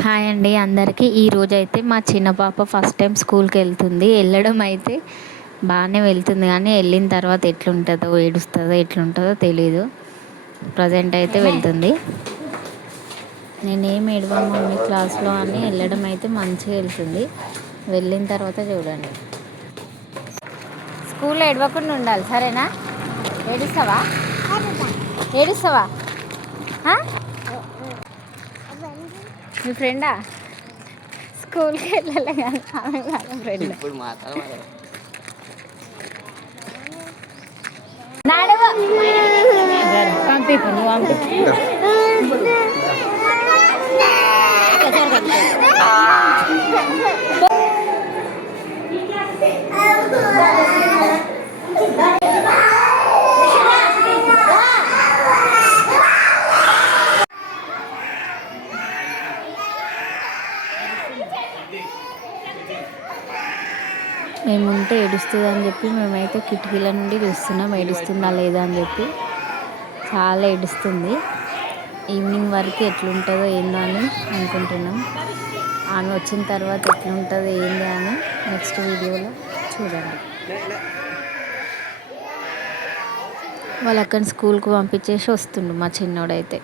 Hi అండి అందరికీ. ఈరోజు అయితే మా చిన్న పాప ఫస్ట్ టైం స్కూల్కి వెళ్తుంది. వెళ్ళడం అయితే బాగానే వెళ్తుంది, కానీ వెళ్ళిన తర్వాత ఎట్లుంటుందో ఏడుస్తుందో ఎట్లుంటుందో తెలీదు. ప్రజెంట్ అయితే వెళ్తుంది. నేనేం ఏడవను మమ్మీ క్లాస్లో అని వెళ్ళడం అయితే మంచిగా వెళ్తుంది. వెళ్ళిన తర్వాత చూడండి. స్కూల్లో ఏడవకుండా ఉండాలి, సరేనా? ఏడుస్తావా? ఏడుస్తావా? మీ ఫ్రెండా? స్కూల్కి వెళ్ళలే కానీ ఆమె వాళ్ళ ఫ్రెండ్. ఇప్పుడు పంపి నువ్వు పంపి. మేముంటే ఏడుస్తుంది అని చెప్పి మేమైతే కిటికీల నుండి చూస్తున్నాం ఏడుస్తుందా లేదా అని చెప్పి. చాలా ఏడుస్తుంది. ఈవినింగ్ వరకు ఎట్లుంటుందో ఏందో అని అనుకుంటున్నాం. ఆమె వచ్చిన తర్వాత ఎట్లుంటుందో ఏంది అని నెక్స్ట్ వీడియోలో చూడండి. వాళ్ళు అక్కడ స్కూల్కి పంపించేసి వస్తుండు మా చిన్నోడైతే.